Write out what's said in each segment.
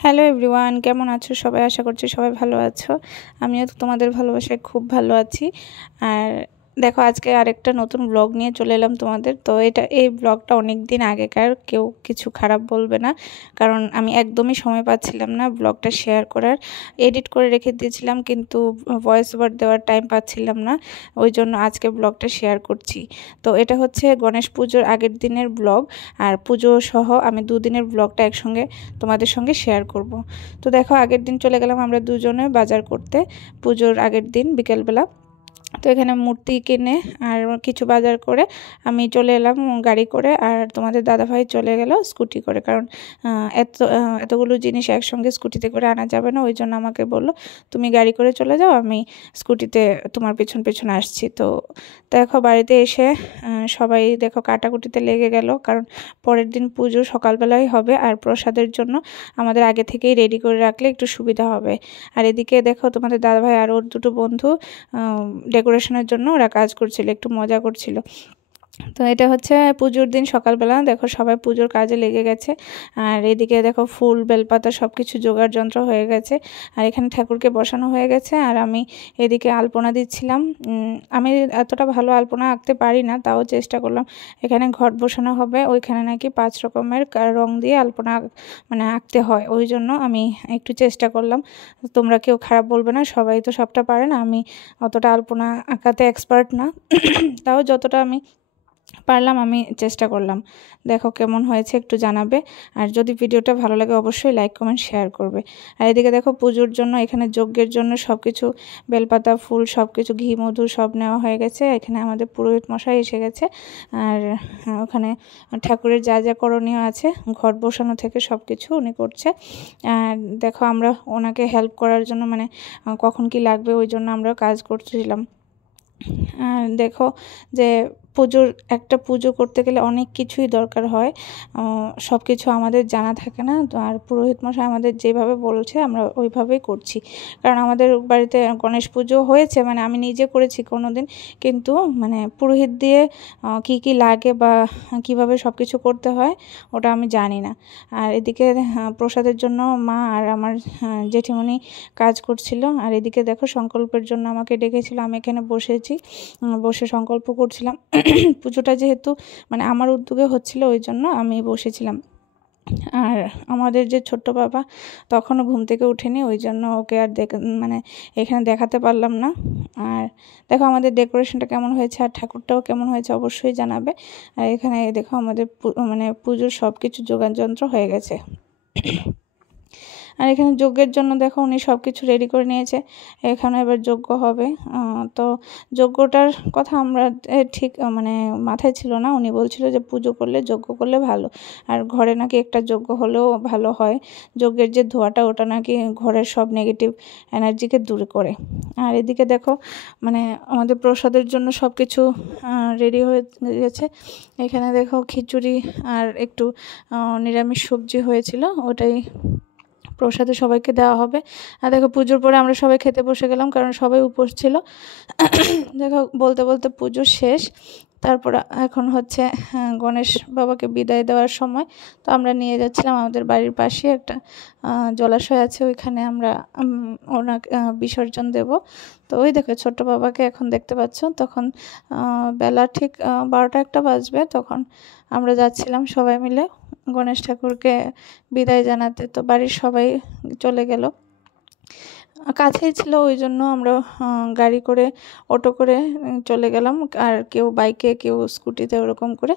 Hello everyone, কেমন আছো সবাই? আশা করছি সবাই ভালো আছো। আমিও তোমাদের ভালোবাসায় খুব ভালো আছি। আর দেখো, আজকে আরেকটা নতুন ব্লগ নিয়ে চলে এলাম তোমাদের। তো এই ব্লগটা অনেক দিন আগেকার, কেউ কিছু খারাপ বলবে না, কারণ আমি একদমই সময় পাচ্ছিলাম না ব্লগটা শেয়ার করার। এডিট করে রেখে দিয়েছিলাম, কিন্তু ভয়েস ওভার দেওয়ার টাইম পাচ্ছিলাম না, ওই জন্য আজকে ব্লগটা শেয়ার করছি। তো এটা হচ্ছে গণেশ পুজোর আগের দিনের ব্লগ, আর পুজো সহ আমি দুদিনের ব্লগটা একসঙ্গে তোমাদের সঙ্গে শেয়ার করব। তো দেখো, আগের দিন চলে গেলাম আমরা দুজনে বাজার করতে, পুজোর আগের দিন বিকেলবেলা। তো এখানে মূর্তি কিনে আর কিছু বাজার করে আমি চলে এলাম গাড়ি করে, আর তোমাদের দাদাভাই চলে গেল স্কুটি করে, কারণ এতগুলো জিনিস একসঙ্গে স্কুটিতে করে আনা যাবে না। ওই জন্য আমাকে বলল, তুমি গাড়ি করে চলে যাও, আমি স্কুটিতে তোমার পেছন পেছন আসছি। তো দেখো, বাড়িতে এসে সবাই দেখো কাটাকুটিতে লেগে গেল, কারণ পরের দিন পুজো সকালবেলায় হবে, আর প্রসাদের জন্য আমাদের আগে থেকেই রেডি করে রাখলে একটু সুবিধা হবে। আর এদিকে দেখো, তোমাদের দাদাভাই আর ওর দুটো বন্ধু ডেকোরেশনের জন্য ওরা কাজ করছিল, একটু মজা করছিল। তো এটা হচ্ছে পুজোর দিন সকালবেলা, দেখো সবাই পুজোর কাজে লেগে গেছে। আর এদিকে দেখো ফুল বেলপাতা সব কিছু জোগাড় যন্ত্র হয়ে গেছে, আর এখানে ঠাকুরকে বসানো হয়ে গেছে। আর আমি এদিকে আলপনা দিচ্ছিলাম। আমি এতটা ভালো আলপনা আঁকতে পারি না, তাও চেষ্টা করলাম। এখানে ঘট বসানো হবে, ওইখানে নাকি 5 রকমের রং দিয়ে আলপনা মানে আঁকতে হয়, ওই জন্য আমি একটু চেষ্টা করলাম। তোমরা কেউ খারাপ বলবে না, সবাই তো সবটা পারে না, আমি অতটা আলপনা আঁকাতে এক্সপার্ট না। তাও যতটা আমি পারলাম আমি চেষ্টা করলাম। দেখো কেমন হয়েছে একটু জানাবে, আর যদি ভিডিওটা ভালো লাগে অবশ্যই লাইক কমেন্ট শেয়ার করবে। আর এদিকে দেখো, পুজোর জন্য এখানে যজ্ঞের জন্য সব কিছু বেলপাতা ফুল সব কিছু ঘি মধু সব নেওয়া হয়ে গেছে। এখানে আমাদের পুরোহিত মশাই এসে গেছে, আর ওখানে ঠাকুরের যা যা করণীয় আছে ঘট বসানো থেকে সব কিছু উনি করছে। আর দেখো, আমরা ওনাকে হেল্প করার জন্য মানে কখন কি লাগবে ওই জন্য আমরা কাজ করছিলাম। আর দেখো যে একটা পুজো করতে গেলে অনেক কিছুই দরকার হয়, সব কিছু আমাদের জানা থাকে না। তো আর পুরোহিত মশাই আমাদের যেভাবে বলছে আমরা ওইভাবেই করছি, কারণ আমাদের বাড়িতে গণেশ পুজো হয়েছে, মানে আমি নিজে করেছি কোনোদিন, কিন্তু মানে পুরোহিত দিয়ে কি কি লাগে বা কিভাবে সব কিছু করতে হয় ওটা আমি জানি না। আর এদিকে প্রসাদের জন্য মা আর আমার জেঠিমণি কাজ করছিল। আর এদিকে দেখো, সংকল্পের জন্য আমাকে ডেকেছিল, আমি এখানে বসে সংকল্প করছিলাম। পুজোটা যেহেতু মানে আমার উদ্যোগে হচ্ছিল, ওই জন্য আমি বসেছিলাম। আর আমাদের যে ছোট্ট বাবা তখনও ঘুম থেকে উঠেনি, ওই জন্য ওকে আর মানে এখানে দেখাতে পারলাম না। আর দেখো আমাদের ডেকোরেশনটা কেমন হয়েছে আর ঠাকুরটাও কেমন হয়েছে অবশ্যই জানাবে। আর এখানে দেখো আমাদের মানে পুজোর সব কিছু যোগাযন্ত্র হয়ে গেছে। আর এখানে যজ্ঞের জন্য দেখো উনি সব কিছু রেডি করে নিয়েছে, এখানে এবার যজ্ঞ হবে। তো যজ্ঞটার কথা আমরা ঠিক মানে মাথায় ছিল না, উনি বলছিল যে পুজো করলে যজ্ঞ করলে ভালো, আর ঘরে নাকি একটা যজ্ঞ হলেও ভালো হয়। যজ্ঞের যে ধোঁয়াটা ওটা নাকি ঘরের সব নেগেটিভ এনার্জিকে দূর করে। আর এদিকে দেখো মানে আমাদের প্রসাদের জন্য সব কিছু রেডি হয়ে গেছে। এখানে দেখো খিচুড়ি আর একটু নিরামিষ সবজি হয়েছিল, ওটাই প্রসাদে সবাইকে দেওয়া হবে। আর দেখো পুজোর পরে আমরা সবাই খেতে বসে গেলাম, কারণ সবাই উপোস ছিল। দেখো বলতে বলতে পুজো শেষ, তারপর এখন হচ্ছে গণেশ বাবাকে বিদায় দেওয়ার সময়। তো আমরা নিয়ে যাচ্ছিলাম আমাদের বাড়ির পাশে একটা জলাশয় আছে, ওইখানে আমরা ওনাকে বিসর্জন দেব। তো ওই দেখো ছোট্ট বাবাকে এখন দেখতে পাচ্ছ, তখন বেলা ঠিক 12টা 1টা বাজবে, তখন আমরা যাচ্ছিলাম সবাই মিলে গণেশ ঠাকুরকে বিদায় জানাতে। তো বাড়ির সবাই চলে গেল, কাছেই ছিল, ওই জন্য আমরা গাড়ি করে অটো করে চলে গেলাম, আর কেউ বাইকে কেউ স্কুটিতে, ওরকম করে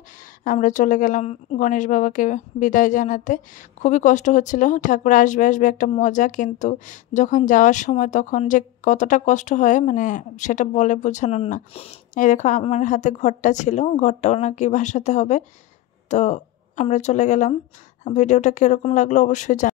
আমরা চলে গেলাম গণেশ বাবাকে বিদায় জানাতে। খুবই কষ্ট হচ্ছিল, ঠাকুর আসবে আসবে একটা মজা, কিন্তু যখন যাওয়ার সময় তখন যে কতটা কষ্ট হয় মানে সেটা বলে বোঝানোর না। এই দেখো আমার হাতে ঘরটা ছিল, ঘরটাও নাকি ভাসাতে হবে। তো আমরা চলে গেলাম। ভিডিওটা কীরকম লাগলো অবশ্যই